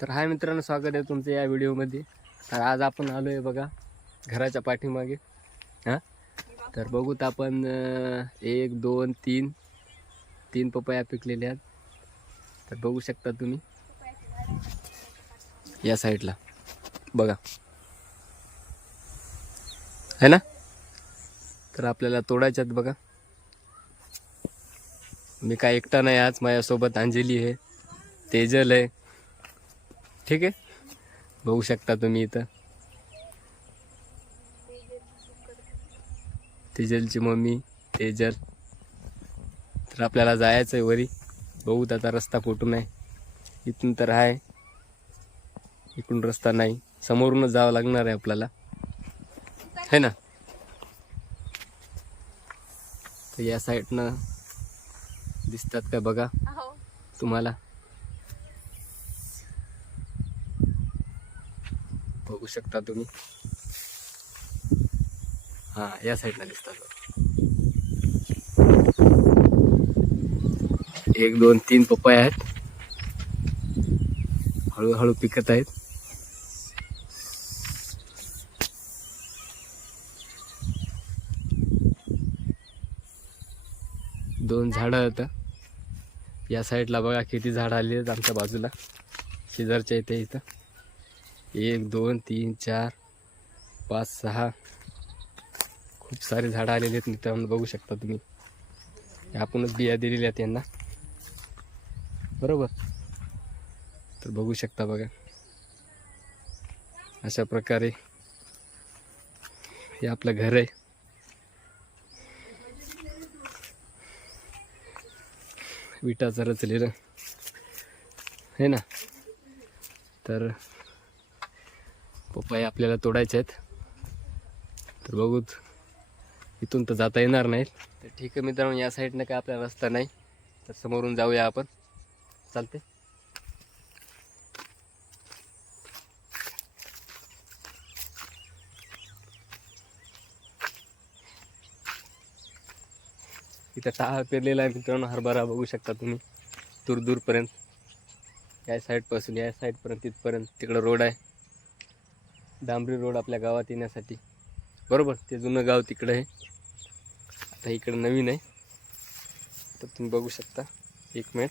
तर हाय मित्रांनो स्वागत आहे तुमचं या व्हिडिओमध्ये. तर आज आपण आलो आहे बघा घराच्या पाठीमागे. हां? तर बघूत आपण एक दोन तीन तीन पपया पिकलेल्या आहेत. तर बघू शकता तुम्ही. या साईडला. बघा. है ना? तर आपल्याला तोडायच्यात बघा. मी काय एकटा नाही आज माझ्यासोबत अंजली आहे तेजल आहे. ठीक आहे. बघू शकता तुम्ही इथं. तेजलची मम्मी तेजल. तर आपल्याला जायचं आहे वरी. बघू आता रस्ता कुठून आहे. इथून तर आहे. इकडून रस्ता नाही. समोरूनच जावं लागणार आहे आपल्याला. है ना? तर या साईडनं दिसतात का बघा? हो. तुम्हाला? बघू शकता तुम्ही. हा या साईडला दिसतात एक दोन तीन पप्पाय आहेत. हळूहळू पिकत आहेत. दोन झाडं आहेत. या साईडला बघा किती झाडं आली आहेत आमच्या बाजूला. शेजारच्या इथे इथं. एक दोन तीन चार पाच सहा. खूप सारे झाडं आलेले आहेत मित्रांनो बघू शकता तुम्ही. आपणच बिया दिलेल्या आहेत यांना. बरोबर? तर बघू शकता बघा. अशा प्रकारे हे आपलं घर आहे. विटाचं रचलेलं. आहे ना? तर पपई आपल्याला तोडायचे आहेत. तर बघूत इथून तर जाता येणार नाहीत. तर ठीक आहे मित्रांनो या साईडनं काय आपला रस्ता नाही. तर समोरून जाऊया आपण. चालते इथं टाळ पेरलेला आहे मित्रांनो हरभरा बघू शकता तुम्ही. दूर दूरपर्यंत या साईडपासून या साईडपर्यंत तिथपर्यंत तिकडं रोड आहे. डांबरी रोड आपल्या गावात येण्यासाठी. बरोबर ते जुनं गाव तिकडं आहे. आता इकडं नवीन आहे. तर तुम्ही बघू शकता. एक मिनिट.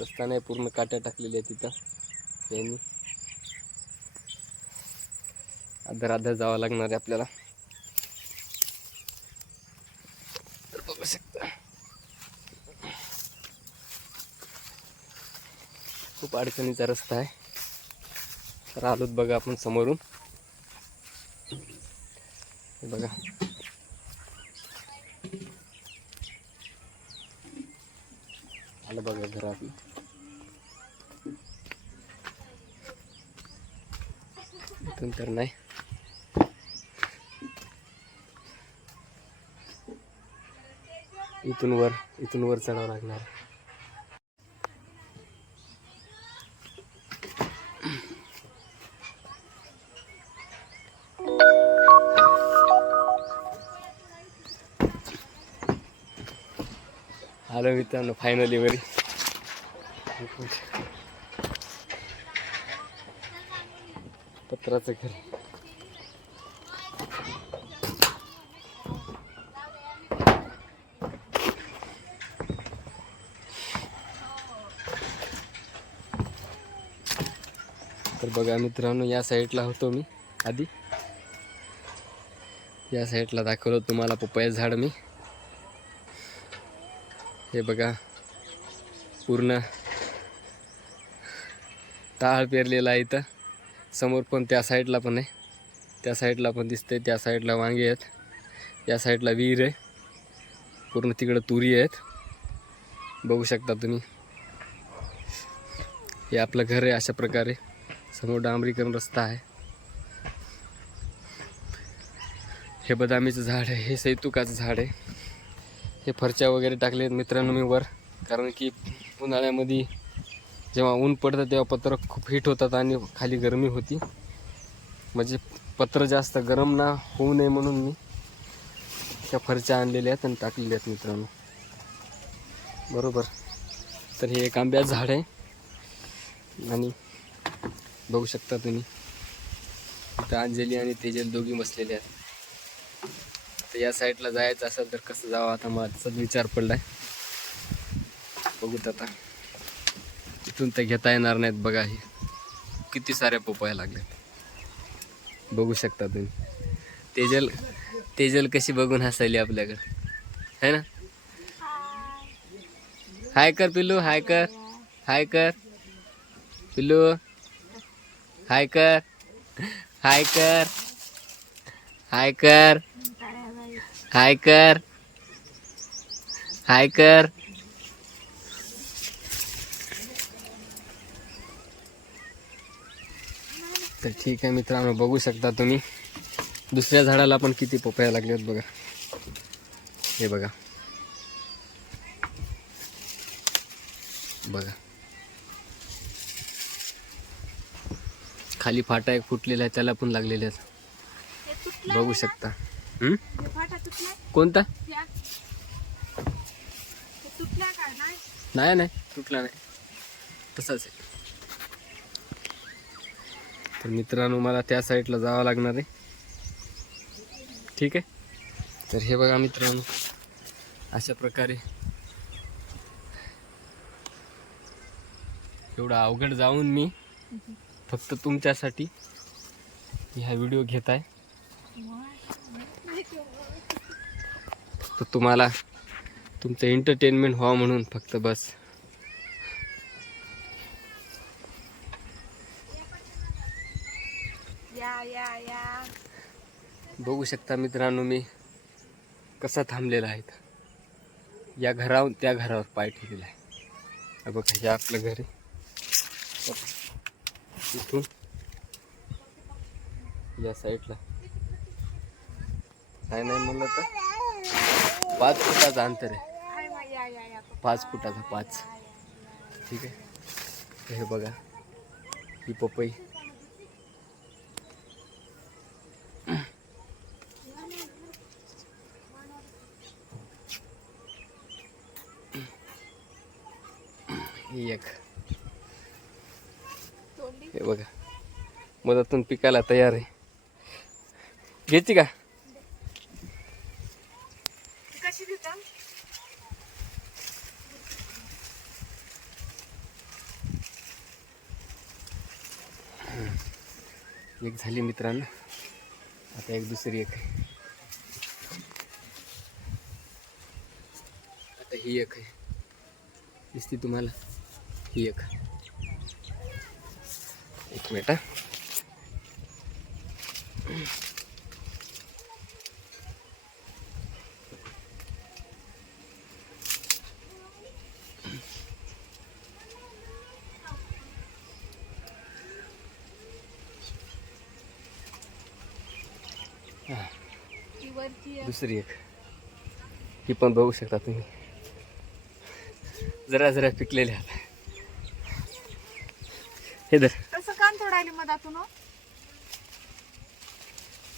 रस्ता नाही पूर्ण काट्या टाकलेल्या आहेत तिथं. यांनी. अर्धा अर्धा जावं लागणार आहे आपल्याला. तर बघू शकता. खूप अडचणीचा रस्ता आहे. तर आलोत बघा आपण समोरून. बघा. आलं बघा घर आपलं. इथून तर नाही. इथून वर इथून वर चढावं लागणार. आलो मित्रांनो फायनली वरी पत्राचं घर. तर बघा मित्रांनो या साईडला होतो मी आधी. या साईडला दाखवलं तुम्हाला पपया झाड मी. हे बघा पूर्ण टाळ पेरलेला आहे इथं. समोर पण त्या साईडला पण आहे. त्या साईडला पण दिसतंय त्या साईडला वांगे आहेत. या साईडला विहीर आहे. पूर्ण तिकडं तुरी आहेत. बघू शकता तुम्ही. हे आपलं घर आहे अशा प्रकारे. समोर डांबरीकरण रस्ता आहे. हे बदामीचं झाड आहे. हे सैतुकाचं झाड आहे. हे फरच्या वगैरे टाकले आहेत मित्रांनो मी वर. कारण की उन्हाळ्यामध्ये जेव्हा ऊन पडतं तेव्हा पत्र खूप हिट होतात आणि खाली गरमी होती. म्हणजे पत्र जास्त गरम ना होऊ नये म्हणून मी त्या फरच्या आणलेल्या आहेत आणि टाकलेल्या आहेत मित्रांनो. बरोबर. तर हे एक आंब्या झाड आहे. आणि बघू शकता तुम्ही. इथं अंजली आणि तेजल दोघी बसलेले आहेत. तर या साईडला जायचं असेल तर कसं जावं आता मला तसाच विचार पडलाय. बघूत आता. तिथून तर घेता येणार नाहीत बघा हे. किती साऱ्या पोपाया लागल्यात. बघू शकता तुम्ही. तेजल तेजल कशी बघून हसायली आपल्याकडे. है ना? हाय कर पिल्लू हाय कर. हाय कर. पिल्लू. हाय कर. हाय कर. हाय कर. हाय कर. हाय कर. तर ठीक आहे मित्रांनो बघू शकता तुम्ही. दुसऱ्या झाडाला पण किती पपया आहेत बघा. हे बघा. बघा. खाली फाटा एक फुटलेला आहे त्याला पण लागलेले आहेत. बघू शकता. कोणता? नाही नाही. तुटला नाही. तसाच आहे. तर मित्रांनो मला त्या साईडला जावं लागणार आहे. ठीक आहे? तर हे बघा मित्रांनो अशा प्रकारे एवढं अवघड जाऊन मी फक्त तुमच्यासाठी ह्या व्हिडिओ घेत आहे. तर तुम्हाला तुमचं एंटरटेनमेंट व्हावं म्हणून फक्त बस. या या या. बघू शकता मित्रांनो मी कसा थांबलेला आहे. या घरावर त्या घरावर पाय ठेवलेला आहे. हा बघा हे आपलं घर आहे. इथून या साईडला काय नाही म्हणलं तर? पाच फुटाचं अंतर आहे. पाच फुटाचा पाच. ठीक आहे. हे बघा. ही पपई. एक. हे बघा. मधातून पिकायला तयार आहे. घ्यायची का कशी देता एक झाली मित्रांनो. आता एक दुसरी एक. आहे आता ही एक आहे. दिसते तुम्हाला? ही एक. एक मिनिट दुसरी एक. ही पण बघू शकता तुम्ही. जरा जरा पिकलेले आहेत हे धर. तसं कान तोडायली मधातून हो?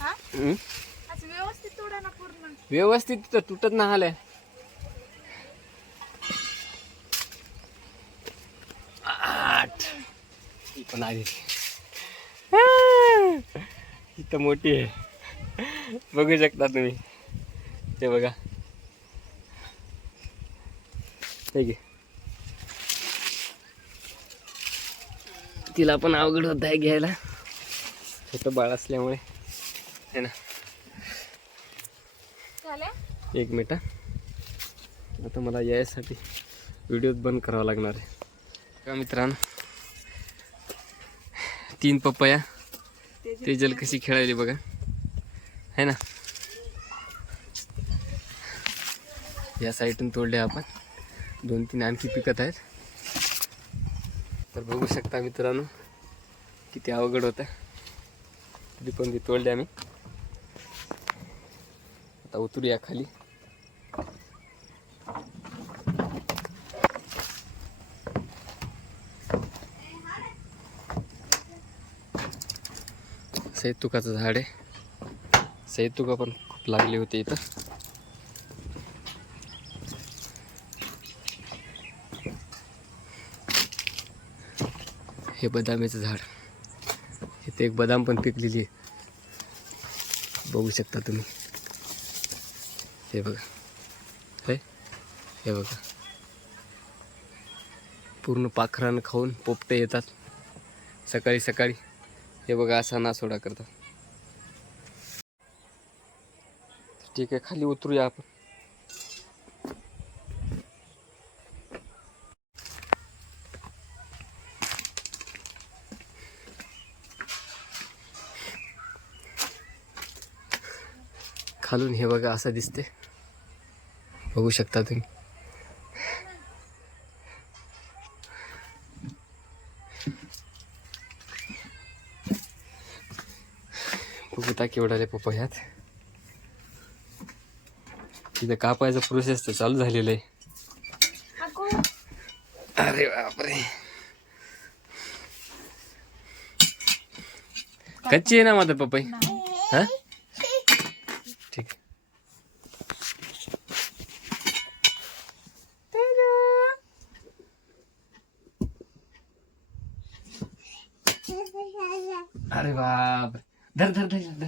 हा. असं व्यवस्थित तोडा ना पूर्ण. व्यवस्थित तिथं तुटत नाही आलंय. आठ. ही पण आली. इथं मोठी आहे. बघू शकता तुम्ही. ते बघा. हे घे. तिला पण अवघड होत आहे घ्यायला. छोटं बाळ असल्यामुळे. है ना. एक मिनिट. आता मला यायसाठी व्हिडिओ बंद करावा लागणार आहे. का मित्रांनो. तीन पपया तेजल कशी खेळायली बघा. है ना? या साईडून तोडले आपण. दोन तीन आणखी पिकत आहेत. तर बघू शकता मित्रांनो किती अवघड होतं. तरी पण ती तोडले आम्ही. आता उतरूया खाली. सैतुकाचं झाड आहे. सैतुका पण खूप लागली होती इथं. हे बदामीचं झाड. इथे एक बदाम पण पिकलेली आहे. बघू शकता तुम्ही. हे बघा. हे हे बघा. पूर्ण पाखरानं खाऊन पोपटे येतात. सकाळी सकाळी. हे बघा असा नासोडा करतात. ठीक आहे खाली उतरूया आपण. खालून हे बघा असं दिसते बघू शकता तुम्ही. बघता केवढा ह्यात. तिथं कापायचा प्रोसेस तर चालू झालेला आहे. अरे बापरे. कच्ची आहे ना माझं पपई? हा? ठीक. अरे बाप धर धर धर धर.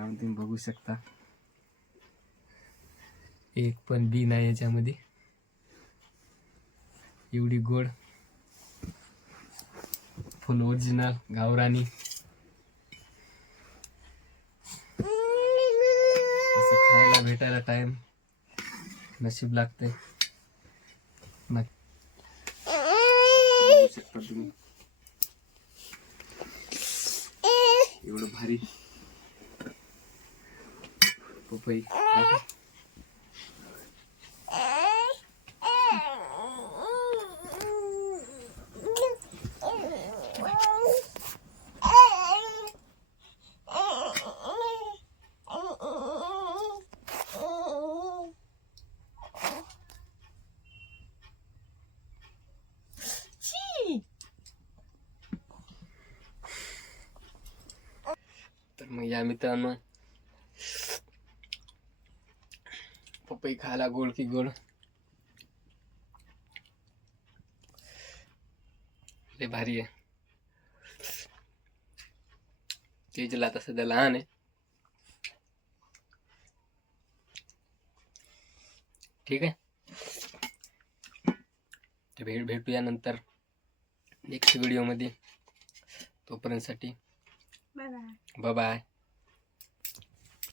तर आम्ही तुम्ही बघू शकता. एक पण बी नाही याच्यामध्ये. एवढी गोड. फुल ओरिजिनल गावरानी. असं खायला भेटायला टाइम नशीब लागते एवढं भारी. पपई दाखव. तर मग या मित्रांनो पपई खायला गोड की गोड लय भारी आहे. तेजला आता सध्या लहान आहे. ठीक आहे. तर भेट भेटूया नंतर नेक्स्ट व्हिडिओमध्ये तोपर्यंतसाठी बाय बाय बाय बाय